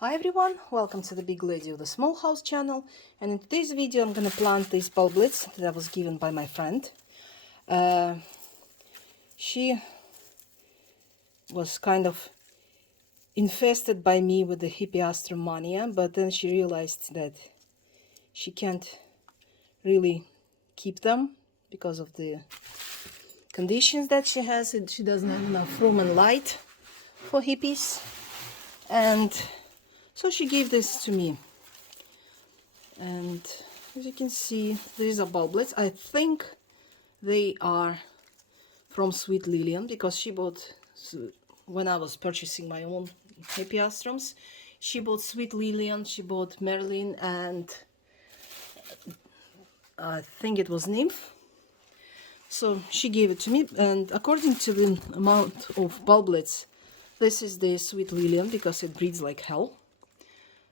Hi everyone, welcome to the Big Lady of the Small House channel, and in today's video I'm gonna plant these bublets that I was given by my friend. She was kind of infested by me with the hippeastrum mania, but then she realized that she can't really keep them because of the conditions that she has. She doesn't have enough room and light for hippies, and so she gave this to me. And as you can see, these are bublets. I think they are from Sweet Lillian, because she bought, when I was purchasing my own hippeastrums, she bought Sweet Lillian, she bought Merlin, and I think it was Nymph. So she gave it to me, and according to the amount of bublets, this is the Sweet Lillian because it breeds like hell.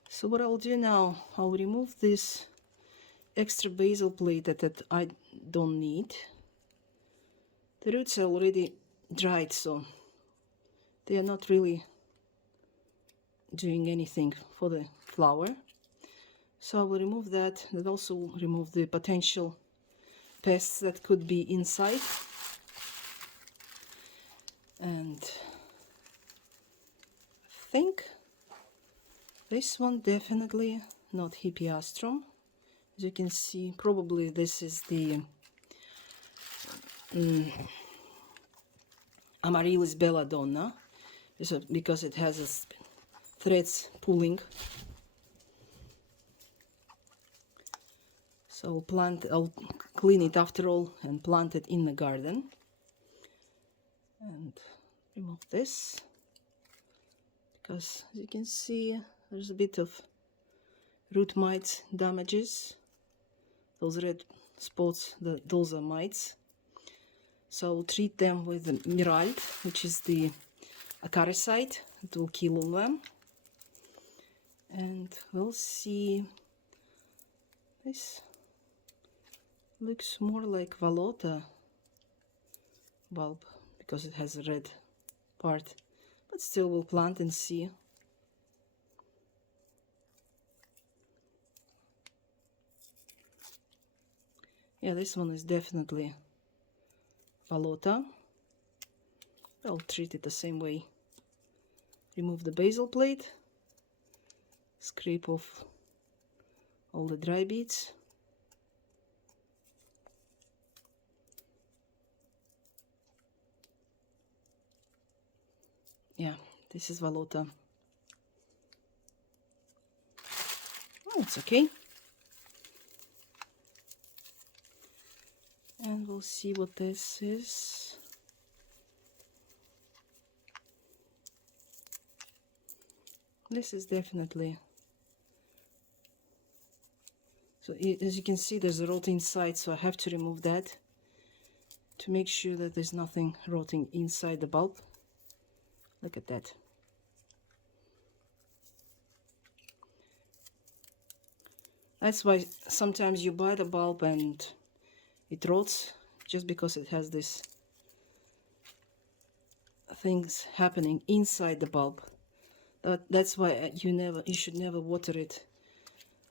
So what I'll do now, I'll remove this extra basal plate that I don't need. The roots are already dried, so they are not really doing anything for the flower. So I will remove that. That also will remove the potential pests that could be inside. And I think this one definitely not hippeastrum. As you can see, probably this is the Amaryllis belladonna, because it has a threads pulling. So I'll clean it after all and plant it in the garden. And remove this, because as you can see, there's a bit of root mites damages. Those red spots, those are mites. So I'll treat them with the Mirald, which is the acaricide. It will kill them. And we'll see. This looks more like Vallota bulb because it has a red part. But still, we'll plant and see. Yeah, this one is definitely Vallota. I'll treat it the same way. Remove the basal plate, scrape off all the dry beads. Yeah, this is Vallota. Oh, it's okay. And we'll see what this is. This is definitely, so as you can see, there's a rot inside, so I have to remove that to make sure that there's nothing rotting inside the bulb. Look at that. That's why sometimes you buy the bulb and it rots, just because it has this things happening inside the bulb. That's why you should never water it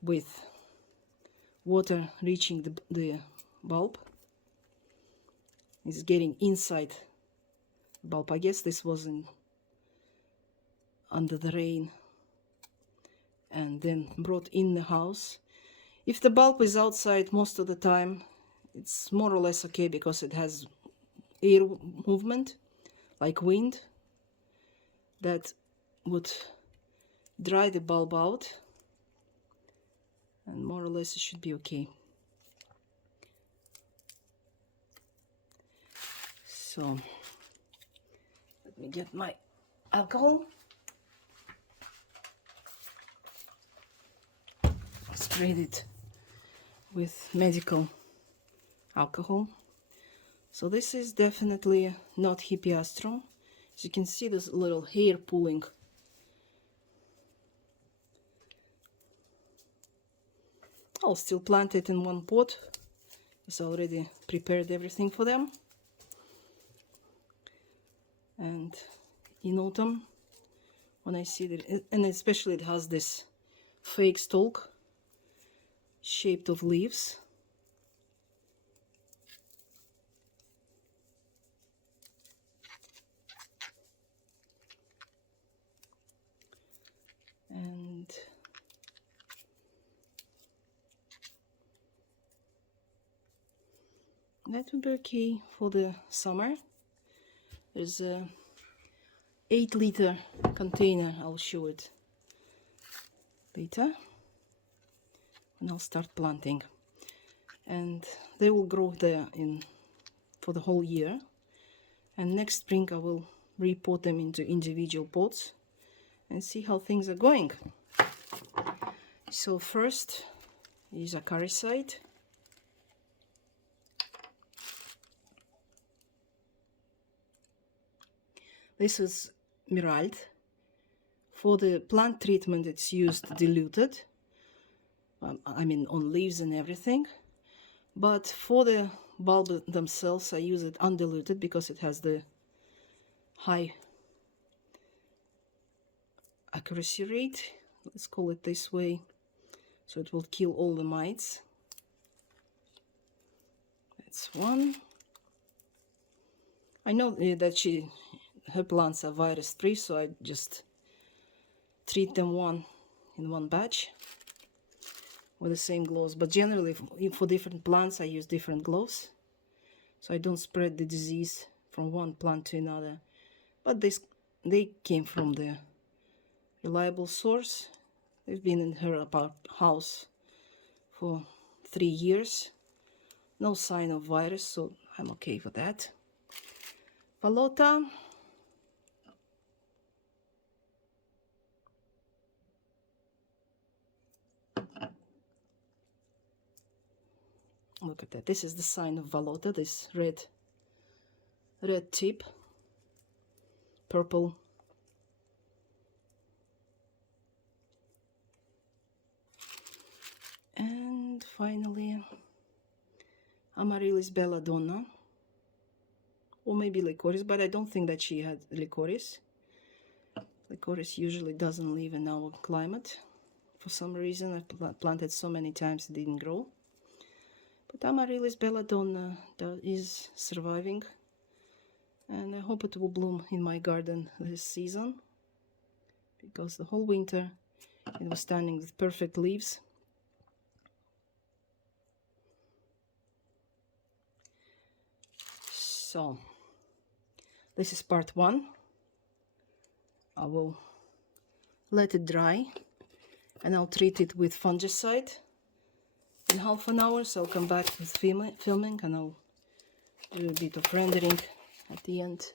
with water reaching the bulb. It's getting inside the bulb. I guess this wasn't under the rain and then brought in the house. If the bulb is outside most of the time, it's more or less okay because it has air movement, like wind, that would dry the bulb out, and more or less it should be okay. So let me get my alcohol. Sprayed it with medical alcohol. So this is definitely not hippeastrum. As you can see, there's a little hair pulling. I'll still plant it in one pot, because I already prepared everything for them. And in autumn when I see that, and especially it has this fake stalk shaped of leaves. And that would be okay for the summer. There's a 8-liter container. I'll show it later and I'll start planting, and they will grow there for the whole year. And next spring I will repot them into individual pots and see how things are going. So first is acaricide. This is Mirald. For the plant treatment it's used diluted, I mean on leaves and everything, but for the bulb themselves I use it undiluted because it has the high accuracy rate, let's call it this way, so it will kill all the mites. That's one. I know that her plants are virus free, so I just treat them in one batch with the same gloves, but generally for different plants I use different gloves so I don't spread the disease from one plant to another. But they came from the reliable source. They've been in her house for 3 years, no sign of virus, so I'm okay with that. Palota. Look at that. This is the sign of Valota, this red tip, purple. And finally, Amaryllis belladonna, or maybe licorice, but I don't think that she had licorice. Licorice usually doesn't live in our climate. For some reason, I've planted so many times it didn't grow. But Amaryllis belladonna is surviving, and I hope it will bloom in my garden this season, because the whole winter it was standing with perfect leaves. So this is part 1. I will let it dry and I'll treat it with fungicide in half an hour, so I'll come back with filming and I'll do a bit of rendering at the end.